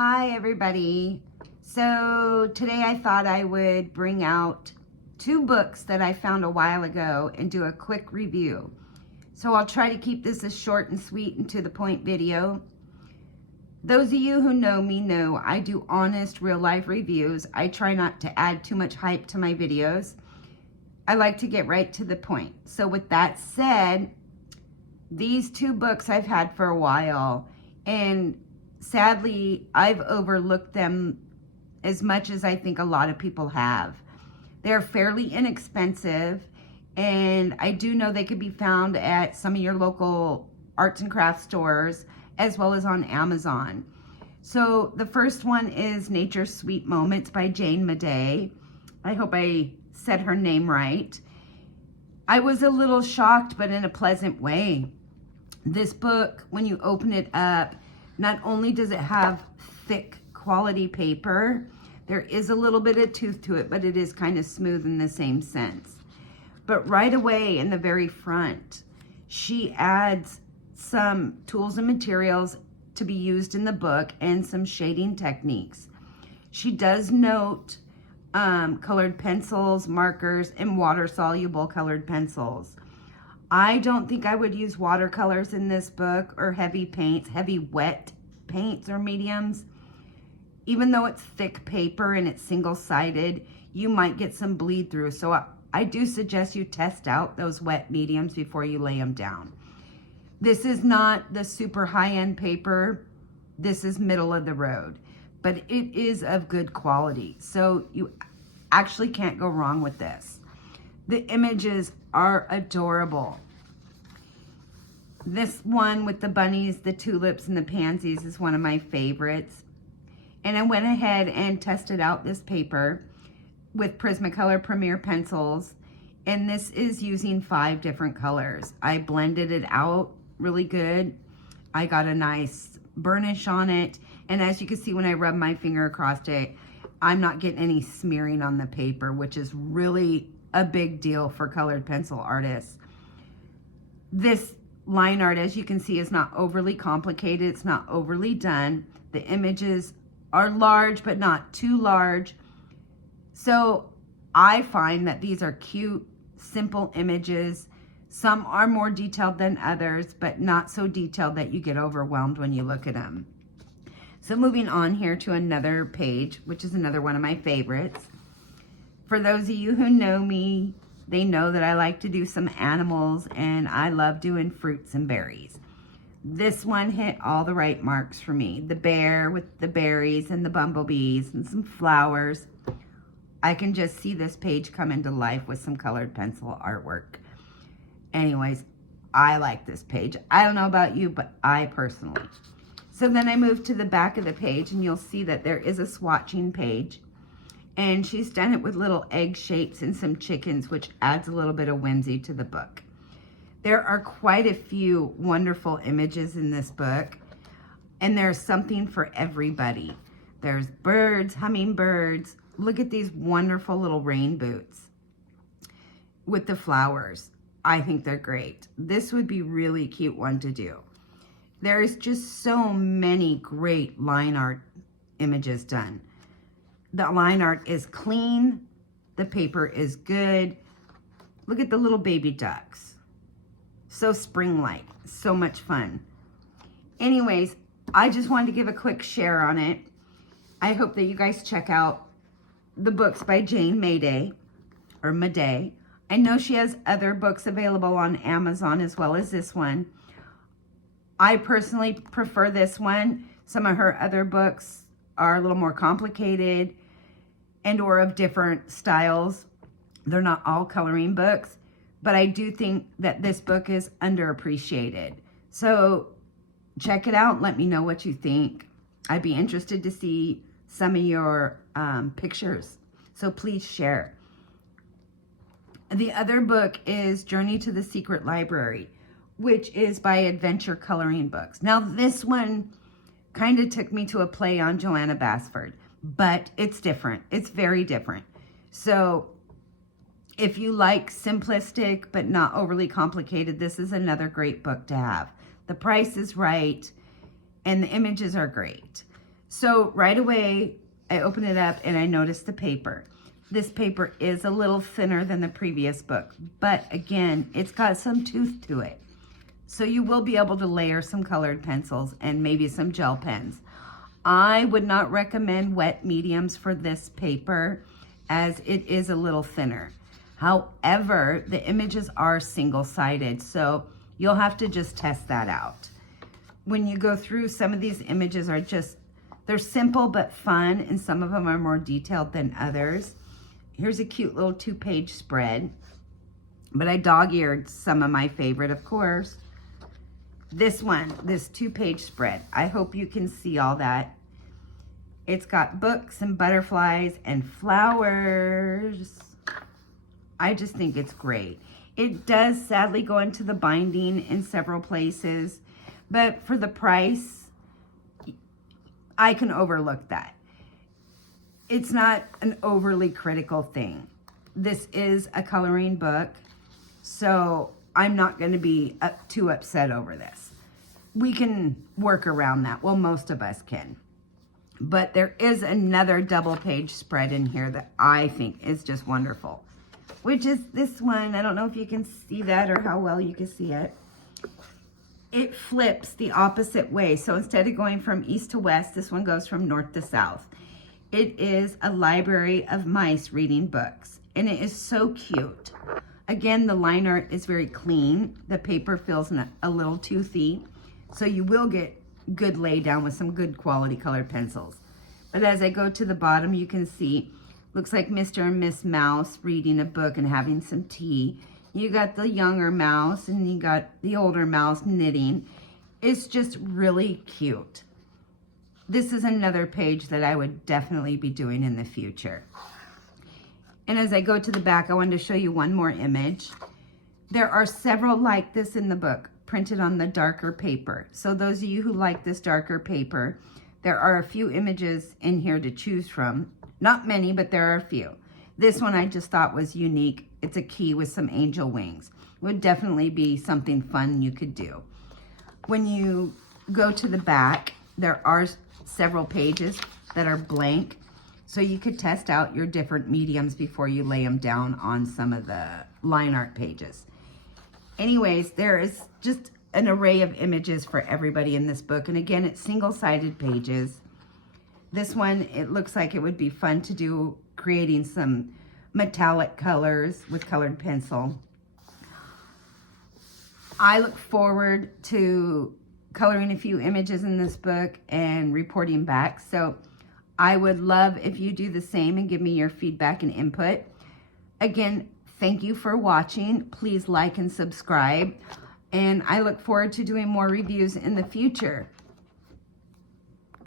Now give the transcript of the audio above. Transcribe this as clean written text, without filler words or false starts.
Hi everybody. So today I thought I would bring out two books that I found a while ago and do a quick review. So I'll try to keep this a short and sweet and to the point video. Those of you who know me know I do honest real life reviews. I try not to add too much hype to my videos. I like to get right to the point. So with that said, these two books I've had for a while, and sadly, I've overlooked them as much as I think a lot of people have. They're fairly inexpensive, and I do know they could be found at some of your local arts and crafts stores, as well as on Amazon. So the first one is Nature's Sweet Moments by Jane Maday. I hope I said her name right. I was a little shocked, but in a pleasant way. This book, when you open it up, not only does it have thick quality paper, there is a little bit of tooth to it, but it is kind of smooth in the same sense. But right away in the very front, she adds some tools and materials to be used in the book and some shading techniques. She does note colored pencils, markers, and water-soluble colored pencils. I don't think I would use watercolors in this book or heavy paints, heavy wet paints or mediums. Even though it's thick paper and it's single-sided, you might get some bleed through. So I do suggest you test out those wet mediums before you lay them down. This is not the super high-end paper. This is middle of the road, but it is of good quality. So you actually can't go wrong with this. The images are adorable. This one with the bunnies, the tulips, and the pansies is one of my favorites. And I went ahead and tested out this paper with Prismacolor Premier pencils. And this is using 5 different colors. I blended it out really good. I got a nice burnish on it. And as you can see when I rub my finger across it, I'm not getting any smearing on the paper, which is really a big deal for colored pencil artists. This line art, as you can see, is not overly complicated. It's not overly done. The images are large, but not too large. So I find that these are cute, simple images. Some are more detailed than others, but not so detailed that you get overwhelmed when you look at them. So moving on here to another page, which is another one of my favorites. For those of you who know me, they know that I like to do some animals, and I love doing fruits and berries. This one hit all the right marks for me. The bear with the berries and the bumblebees and some flowers. I can just see this page come into life with some colored pencil artwork. Anyways, I like this page. I don't know about you, but I personally. So then I moved to the back of the page, and you'll see that there is a swatching page. And she's done it with little egg shapes and some chickens, which adds a little bit of whimsy to the book. There are quite a few wonderful images in this book, and there's something for everybody. There's birds, hummingbirds. Look at these wonderful little rain boots with the flowers. I think they're great. This would be really cute one to do. There's just so many great line art images done. The line art is clean. The paper is good. Look at the little baby ducks. So spring-like. So much fun. Anyways, I just wanted to give a quick share on it. I hope that you guys check out the books by Jane Maday, or Maday. I know she has other books available on Amazon as well as this one. I personally prefer this one. Some of her other books are a little more complicated and or of different styles. They're not all coloring books, but I do think that this book is underappreciated. So check it out and let me know what you think. I'd be interested to see some of your pictures, so please share. The other book is Journey to the Secret Library, which is by Adventure Coloring Books. Now this one kind of took me to a play on Joanna Basford, but it's different. It's very different. So if you like simplistic but not overly complicated, this is another great book to have. The price is right and the images are great. So right away, I open it up and I notice the paper. This paper is a little thinner than the previous book, but again, it's got some tooth to it. So you will be able to layer some colored pencils and maybe some gel pens. I would not recommend wet mediums for this paper as it is a little thinner. However, the images are single-sided, so you'll have to just test that out. When you go through, some of these images are they're simple but fun, and some of them are more detailed than others. Here's a cute little 2-page spread, but I dog-eared some of my favorite, of course. This one, this 2-page spread, I hope you can see all that. It's got books and butterflies and flowers. I just think it's great. It does sadly go into the binding in several places, but for the price, I can overlook that. It's not an overly critical thing. This is a coloring book, so I'm not going to be too upset over this. We can work around that. Well, most of us can. But there is another double-page spread in here that I think is just wonderful, which is this one. I don't know if you can see that or how well you can see it. It flips the opposite way. So instead of going from east to west, this one goes from north to south. It is a library of mice reading books, and it is so cute. Again, the line art is very clean. The paper feels a little toothy, so you will get good lay down with some good quality colored pencils. But as I go to the bottom, you can see, looks like Mr. and Miss Mouse reading a book and having some tea. You got the younger mouse and you got the older mouse knitting. It's just really cute. This is another page that I would definitely be doing in the future. And as I go to the back, I wanted to show you one more image. There are several like this in the book, printed on the darker paper. So those of you who like this darker paper, there are a few images in here to choose from. Not many, but there are a few. This one I just thought was unique. It's a key with some angel wings. Would definitely be something fun you could do. When you go to the back, there are several pages that are blank, so you could test out your different mediums before you lay them down on some of the line art pages. Anyways, there is just an array of images for everybody in this book. And again, it's single-sided pages. This one, it looks like it would be fun to do creating some metallic colors with colored pencil. I look forward to coloring a few images in this book and reporting back. So I would love if you do the same and give me your feedback and input. Again, thank you for watching. Please like and subscribe. And I look forward to doing more reviews in the future.